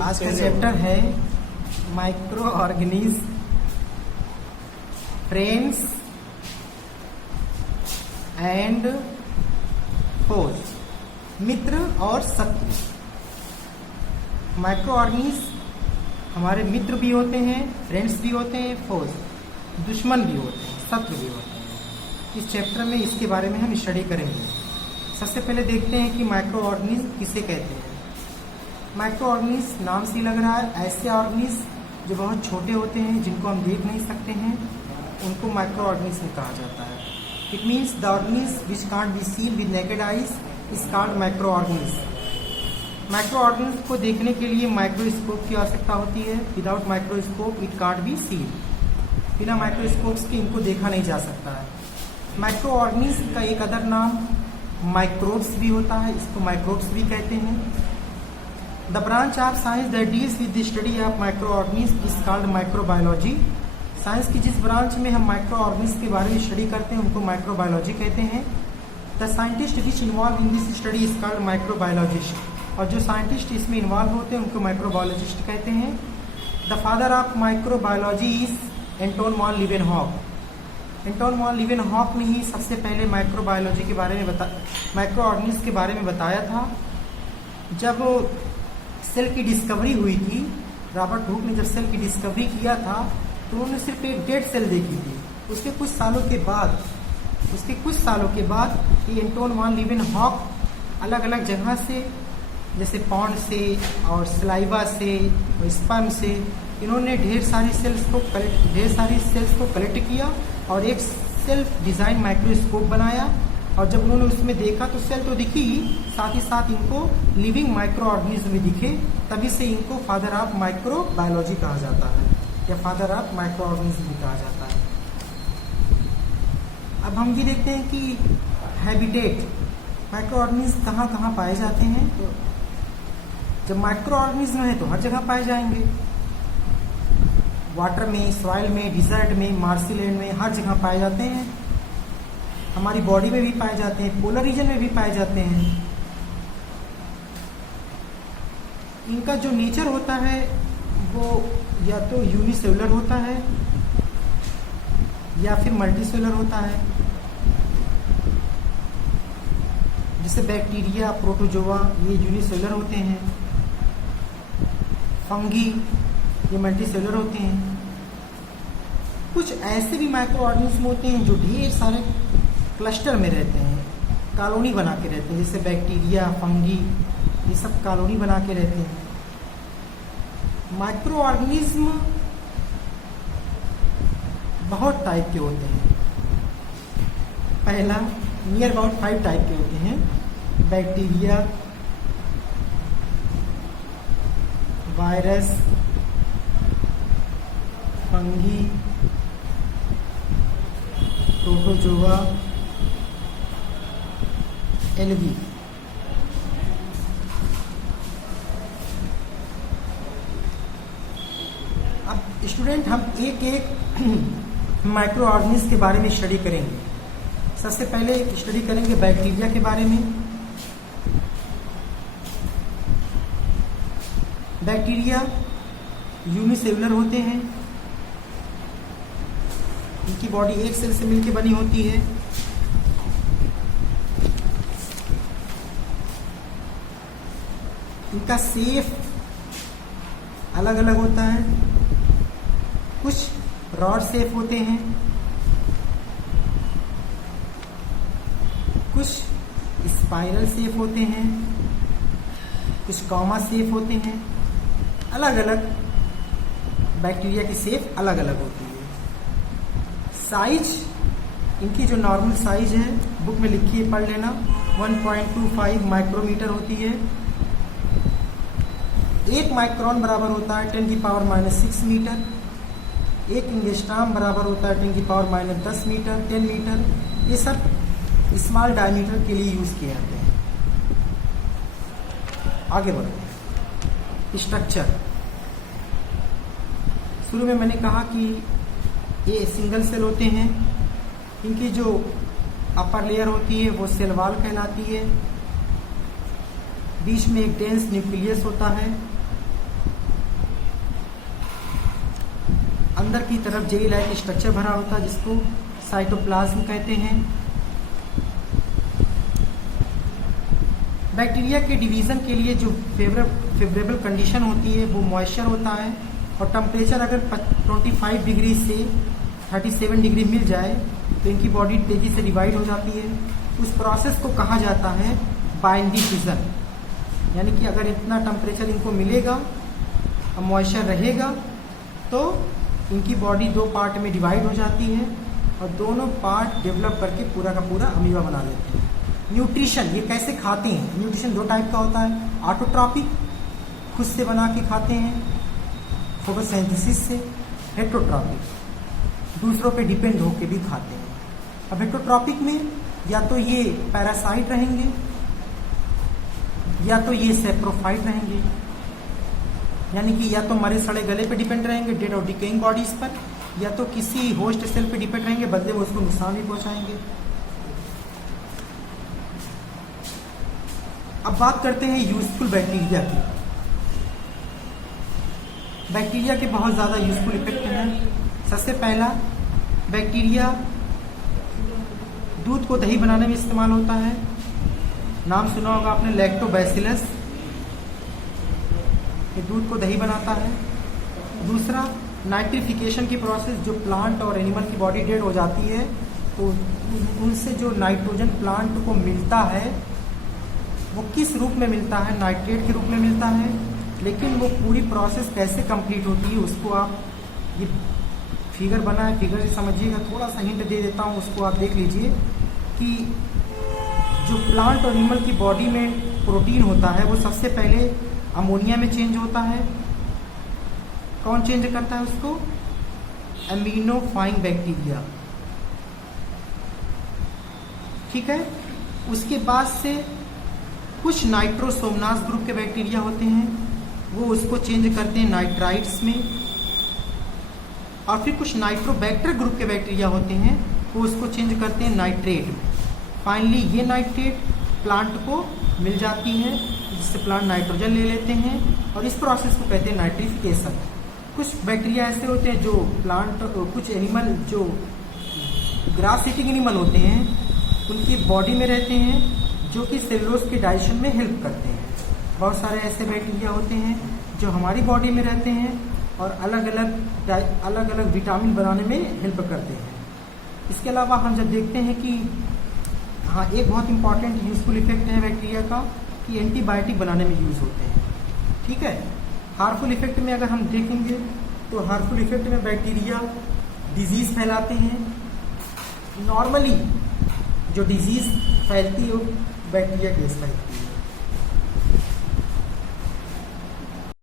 आज का चैप्टर है माइक्रो ऑर्गेनिज्म, फ्रेंड्स एंड फोज, मित्र और शत्रु। माइक्रो ऑर्गेनिज्म हमारे मित्र भी होते हैं, फ्रेंड्स भी होते हैं, फोज दुश्मन भी होते हैं, शत्रु भी होते हैं। इस चैप्टर में इसके बारे में हम स्टडी करेंगे। सबसे पहले देखते हैं कि माइक्रो ऑर्गेनिज्म किसे कहते हैं। माइक्रो ऑर्गेनिज्म नाम से लग रहा है ऐसे ऑर्गेनिज्म जो बहुत छोटे होते हैं, जिनको हम देख नहीं सकते हैं, उनको माइक्रो ऑर्गेनिज्म कहा जाता है। It means the organism which can't be seen with naked eyes is called micro organism. Micro organism को देखने के लिए माइक्रोस्कोप की आवश्यकता होती है। Without microscope it can't be seen. बिना माइक्रोस्कोप्स के इनको देखा नहीं जा सकता है। माइक्रो ऑर्गेनिज्म का एक अदर नाम माइक्रोब्स भी होता है, इसको माइक्रोब्स भी कहते हैं। The branch of science that deals with the study of micro organism is called microbiology. Science की जिस ब्रांच में हम माइक्रो ऑर्गेनिज्म के बारे में स्टडी करते हैं उनको माइक्रोबायोलॉजी कहते हैं। The scientist which involve in this study is called microbiologist. और जो साइंटिस्ट इसमें इन्वॉल्व होते हैं उनको माइक्रोबायोलॉजिस्ट कहते हैं। The father of microbiology is Anton van Leeuwenhoek. Anton van Leeuwenhoek ने ही सबसे पहले माइक्रोबायोलॉजी के बारे में माइक्रो ऑर्गेनिज्म के बारे में बताया था। जब सेल की डिस्कवरी हुई थी, रॉबर्ट हुक ने जब सेल की डिस्कवरी किया था तो उन्होंने सिर्फ एक डेड सेल देखी थी। उसके कुछ सालों के बाद ये एंटोन वॉन लीवेनहॉक अलग अलग जगह से, जैसे पॉन्ड से और सलाइवा से और स्पर्म से, इन्होंने ढेर सारी सेल्स को कलेक्ट किया और एक सेल्फ डिजाइन माइक्रोस्कोप बनाया। और जब उन्होंने उसमें देखा तो सेल तो दिखी, साथ ही साथ इनको लिविंग माइक्रो ऑर्गेनिज्म भी दिखे। तभी से इनको फादर ऑफ माइक्रो बायोलॉजी कहा जाता है या फादर ऑफ माइक्रो ऑर्गेनिज्म भी कहा जाता है। अब हम ये देखते हैं कि हैबिटेट, माइक्रो ऑर्गेनिज्म कहाँ कहाँ पाए जाते हैं। तो जब माइक्रो ऑर्गेनिज्म है तो हर जगह पाए जाएंगे, वाटर में, सॉइल में, डिजर्ट में, मार्सी लैंड में, हर जगह पाए जाते हैं। हमारी बॉडी में भी पाए जाते हैं, पोलर रीजन में भी पाए जाते हैं। इनका जो नेचर होता है वो या तो यूनिसेलुलर होता है या फिर मल्टीसेलुलर होता है। जैसे बैक्टीरिया, प्रोटोजोआ ये यूनिसेलुलर होते हैं, फंगी ये मल्टीसेलुलर होते हैं। कुछ ऐसे भी माइक्रो ऑर्गेनिज्म होते हैं जो ढेर सारे क्लस्टर में रहते हैं, कॉलोनी बना के रहते हैं। जैसे बैक्टीरिया, फंगी ये सब कॉलोनी बना के रहते हैं। माइक्रो ऑर्गेनिज्म बहुत टाइप के होते हैं। पहला नियर अबाउट 5 टाइप के होते हैं। Bacteria, virus, fungi, protozoa, algae. अब स्टूडेंट हम एक एक माइक्रो ऑर्गेनिज्म के बारे में स्टडी करेंगे। सबसे पहले स्टडी करेंगे बैक्टीरिया के बारे में। बैक्टीरिया यूनिसेलुलर होते हैं, इनकी बॉडी एक सेल से मिलकर बनी होती है। इनका शेप अलग अलग होता है, कुछ रॉड शेप होते हैं, कुछ स्पाइरल शेप होते हैं, कुछ कॉमा शेप होते हैं। अलग अलग बैक्टीरिया की शेप अलग अलग होती है। साइज, इनकी जो नॉर्मल साइज है बुक में लिखी है, पढ़ लेना, 1.25 माइक्रोमीटर होती है। 1 माइक्रोन बराबर होता है 10⁻⁻6 मीटर। 1 एंगस्ट्रॉम बराबर होता है 10⁻⁻10 मीटर, 10 मीटर। ये सब स्मॉल डायमीटर के लिए यूज किए जाते हैं। आगे बढ़ते हैं। स्ट्रक्चर, शुरू में मैंने कहा कि ये सिंगल सेल होते हैं। इनकी जो अपर लेयर होती है वो सेल वॉल कहलाती है। बीच में एक डेंस न्यूक्लियस होता है अंदर की तरफ जेल लाइक स्ट्रक्चर भरा होता है जिसको साइटोप्लाज्म कहते हैं। बैक्टीरिया के डिवीज़न के लिए जो फेवरेबल कंडीशन होती है वो मॉइस्चर होता है, और टेम्परेचर अगर 25 डिग्री से 37 डिग्री मिल जाए तो इनकी बॉडी तेज़ी से डिवाइड हो जाती है। उस प्रोसेस को कहा जाता है बाइंडिंग फिजन, यानी कि अगर इतना टेम्परेचर इनको मिलेगा और मॉइस्चर रहेगा तो इनकी बॉडी 2 पार्ट में डिवाइड हो जाती है और दोनों पार्ट डेवलप करके पूरा का पूरा अमीबा बना लेते हैं। न्यूट्रिशन, ये कैसे खाते हैं? न्यूट्रिशन 2 टाइप का होता है, ऑटोट्रॉपिक खुद से बना के खाते हैं फोटोसिंथेसिस से, हेटरोट्रॉपिक दूसरों पे डिपेंड होके भी खाते हैं। अब हेटरोट्रॉपिक में या तो ये पैरासाइट रहेंगे या तो ये सेप्रोफाइट रहेंगे, यानी कि या तो मरे सड़े गले पे डिपेंड रहेंगे डेड और डिकेइंग बॉडीज पर, या तो किसी होस्ट सेल पे डिपेंड रहेंगे, बदले में उसको नुकसान भी पहुंचाएंगे। अब बात करते हैं यूजफुल बैक्टीरिया की। बैक्टीरिया के बहुत ज़्यादा यूजफुल इफेक्ट हैं। सबसे पहला, बैक्टीरिया दूध को दही बनाने में इस्तेमाल होता है। नाम सुना होगा आपने, लैक्टोबैसिलस, ये दूध को दही बनाता है। दूसरा, नाइट्रिफिकेशन की प्रोसेस, जो प्लांट और एनिमल की बॉडी डेड हो जाती है तो उनसे जो नाइट्रोजन प्लांट को मिलता है वो किस रूप में मिलता है? नाइट्रेट के रूप में मिलता है। लेकिन वो पूरी प्रोसेस कैसे कंप्लीट होती है उसको आप, ये फिगर बना है, फिगर से समझिएगा, थोड़ा सा हिंट दे देता हूँ, उसको आप देख लीजिए कि जो प्लांट और एनिमल की बॉडी में प्रोटीन होता है वो सबसे पहले अमोनिया में चेंज होता है। कौन चेंज करता है उसको? एमिनोफाइन बैक्टीरिया, ठीक है। उसके बाद से कुछ नाइट्रोसोमनास ग्रुप के बैक्टीरिया होते हैं, वो उसको चेंज करते हैं नाइट्राइट्स में, और फिर कुछ नाइट्रोबैक्टर ग्रुप के बैक्टीरिया होते हैं, वो उसको चेंज करते हैं नाइट्रेट में। फाइनली ये नाइट्रेट प्लांट को मिल जाती है, जिससे प्लांट नाइट्रोजन ले लेते हैं, और इस प्रोसेस को कहते हैं नाइट्रिफिकेशन। कुछ बैक्टीरिया ऐसे होते हैं जो प्लांट, कुछ एनिमल जो ग्रास ईटिंग एनिमल होते हैं उनकी बॉडी में रहते हैं, जो कि सेलुलोज के डाइजेशन में हेल्प करते हैं। बहुत सारे ऐसे बैक्टीरिया होते हैं जो हमारी बॉडी में रहते हैं और अलग अलग विटामिन बनाने में हेल्प करते हैं। इसके अलावा हम जब देखते हैं कि हाँ, एक बहुत इंपॉर्टेंट यूजफुल इफेक्ट है बैक्टीरिया का कि एंटीबायोटिक बनाने में यूज़ होते हैं, ठीक है। हार्मफुल इफेक्ट में अगर हम देखेंगे तो हार्मफुल इफेक्ट में बैक्टीरिया डिजीज़ फैलाते हैं। नॉर्मली जो डिजीज़ फैलती है वो बैक्टीरिया केस फैलती है।